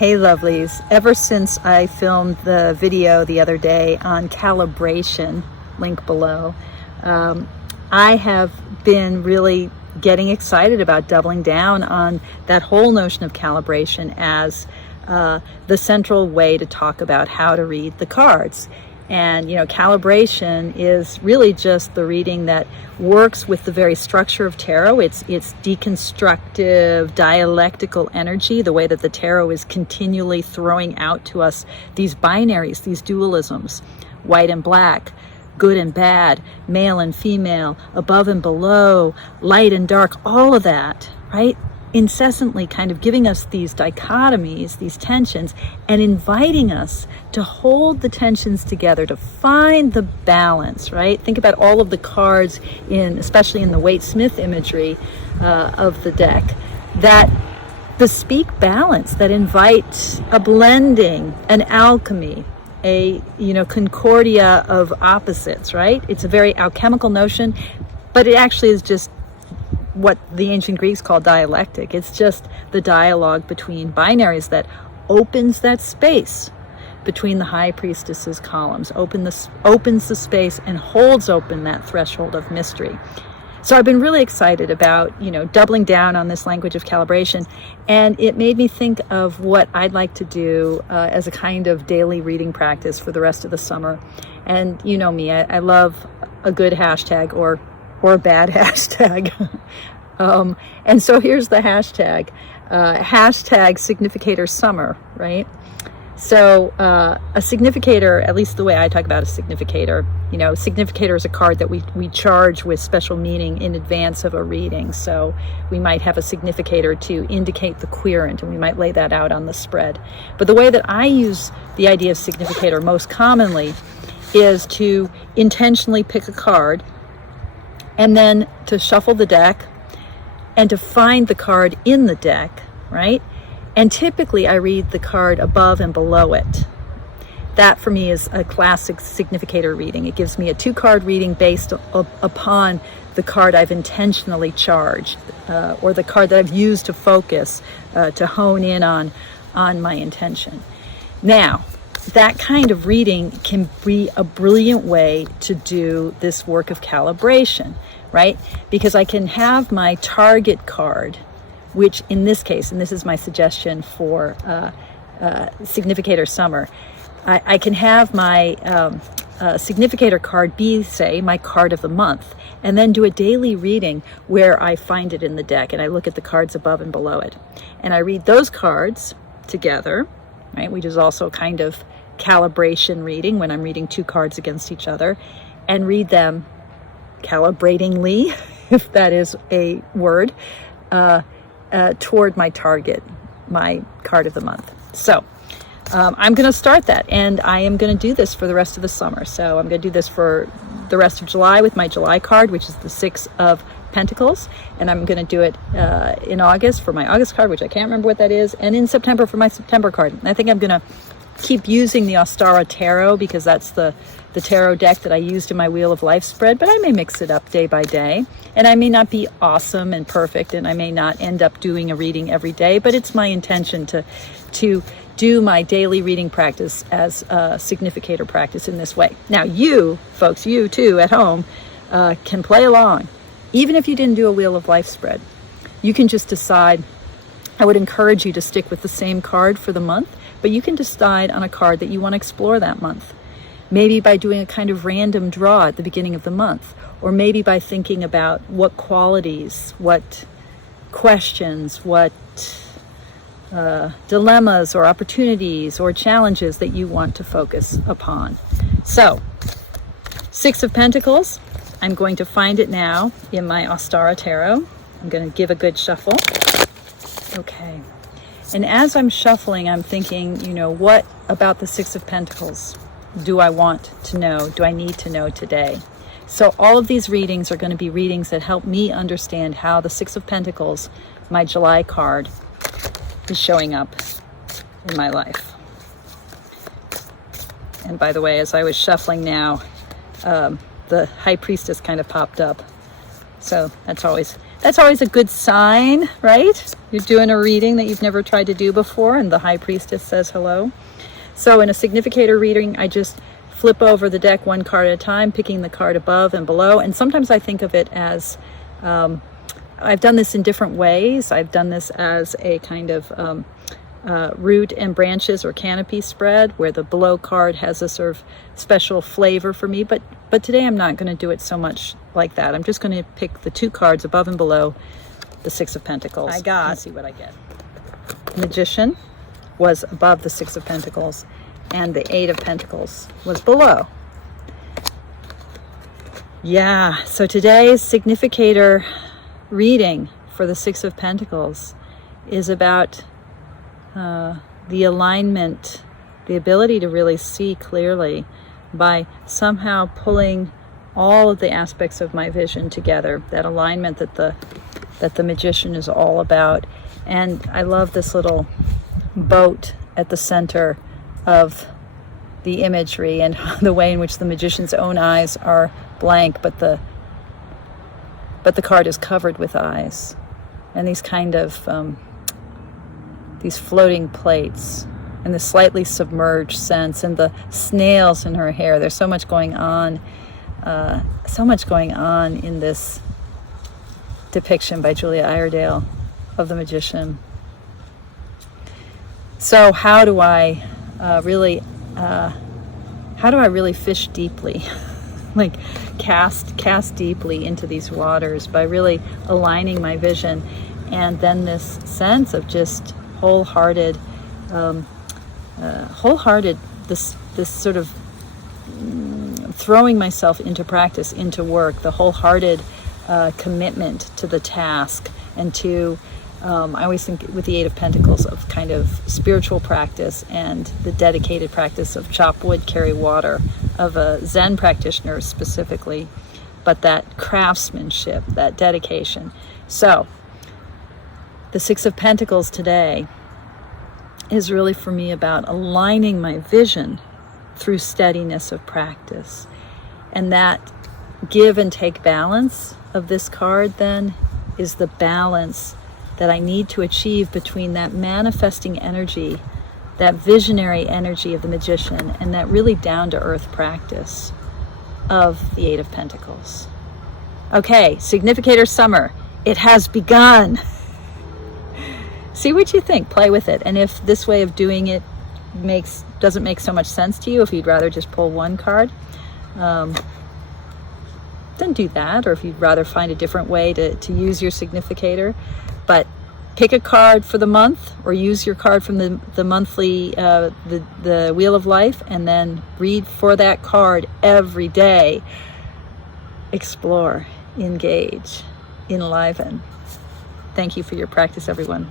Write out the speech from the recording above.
Hey lovelies, ever since I filmed the video the other day on calibration, link below, I have been really getting excited about doubling down on that whole notion of calibration as the central way to talk about how to read the cards. And, you know, calibration is really just the reading that works with the very structure of tarot. It's deconstructive, dialectical energy, the way that the tarot is continually throwing out to us these binaries, these dualisms, white and black, good and bad, male and female, above and below, light and dark, all of that, right? Incessantly kind of giving us these dichotomies, these tensions, and inviting us to hold the tensions together, to find the balance, right? Think about all of the cards especially in the Waite-Smith imagery of the deck, that bespeak balance, that invite a blending, an alchemy, a concordia of opposites, right? It's a very alchemical notion, but it actually is just what the ancient Greeks called dialectic. It's just the dialogue between binaries that opens that space between the high priestess's columns, opens the space and holds open that threshold of mystery. So I've been really excited about, doubling down on this language of calibration, and it made me think of what I'd like to do as a kind of daily reading practice for the rest of the summer. And you know me, I love a good hashtag or a bad hashtag. And so here's the hashtag, hashtag Significator Summer, right? So a significator, at least the way I talk about a significator, significator is a card that we charge with special meaning in advance of a reading. So we might have a significator to indicate the querent, and we might lay that out on the spread. But the way that I use the idea of significator most commonly is to intentionally pick a card and then to shuffle the deck and to find the card in the deck, right? And typically I read the card above and below it. That for me is a classic significator reading. It gives me a 2-card reading based upon the card I've intentionally charged, or the card that I've used to focus, to hone in on my intention. Now, that kind of reading can be a brilliant way to do this work of calibration, right? Because I can have my target card, which in this case, and this is my suggestion for Significator Summer, I can have my Significator card be, say, my card of the month, and then do a daily reading where I find it in the deck and I look at the cards above and below it. And I read those cards together, right, which is also kind of calibration reading when I'm reading 2 cards against each other, and read them calibratingly, if that is a word, toward my target, my card of the month. So I'm going to start that, and I am going to do this for the rest of the summer. So I'm going to do this for the rest of July with my July card, which is the 6 of Pentacles, and I'm going to do it in August for my August card, which I can't remember what that is, and in September for my September card. And I think I'm going to keep using the Ostara Tarot because that's the tarot deck that I used in my Wheel of Life spread, but I may mix it up day by day, and I may not be awesome and perfect, and I may not end up doing a reading every day, but it's my intention to do my daily reading practice as a significator practice in this way. Now you folks, you too at home, can play along. Even if you didn't do a Wheel of Life spread, you can just decide. I would encourage you to stick with the same card for the month, but you can decide on a card that you want to explore that month. Maybe by doing a kind of random draw at the beginning of the month, or maybe by thinking about what qualities, what questions, what dilemmas or opportunities or challenges that you want to focus upon. So, 6 of Pentacles, I'm going to find it now in my Ostara Tarot. I'm going to give a good shuffle. Okay. And as I'm shuffling, I'm thinking, what about the 6 of Pentacles do I want to know? Do I need to know today? So all of these readings are going to be readings that help me understand how the 6 of Pentacles, my July card, is showing up in my life. And by the way, as I was shuffling now, the High Priestess kind of popped up. So that's always That's always a good sign, right? You're doing a reading that you've never tried to do before, and the High Priestess says hello. So in a Significator reading, I just flip over the deck one card at a time, picking the card above and below. And sometimes I think of it as, I've done this in different ways. I've done this as a kind of root and branches or canopy spread, where the below card has a sort of special flavor for me. But today I'm not going to do it so much like that. I'm just going to pick the two cards above and below the Six of Pentacles. I got, see what I get. Magician was above the Six of Pentacles, and the Eight of Pentacles was below. Yeah, so today's Significator reading for the Six of Pentacles is about the alignment, the ability to really see clearly by somehow pulling all of the aspects of my vision together, that alignment that the Magician is all about. And I love this little boat at the center of the imagery, and the way in which the Magician's own eyes are blank, but the card is covered with eyes, and these kind of these floating plates, and the slightly submerged sense, and the snails in her hair. There's so much going on in this depiction by Julia Iredale of the Magician. So how do I really fish deeply? Like cast deeply into these waters by really aligning my vision, and then this sense of just wholehearted, this sort of throwing myself into practice, into work, the wholehearted commitment to the task, and to I always think with the Eight of Pentacles of kind of spiritual practice and the dedicated practice of chop wood, carry water, of a Zen practitioner specifically, but that craftsmanship, that dedication. So the Six of Pentacles today is really for me about aligning my vision through steadiness of practice. And that give and take balance of this card then is the balance that I need to achieve between that manifesting energy, that visionary energy of the Magician, and that really down-to-earth practice of the Eight of Pentacles. Okay, Significator summer, it has begun. See what you think, play with it. And if this way of doing it doesn't make so much sense to you, if you'd rather just pull one card, then do that. Or if you'd rather find a different way to use your Significator. But pick a card for the month, or use your card from the monthly, the Wheel of Life, and then read for that card every day. Explore, engage, enliven. Thank you for your practice, everyone.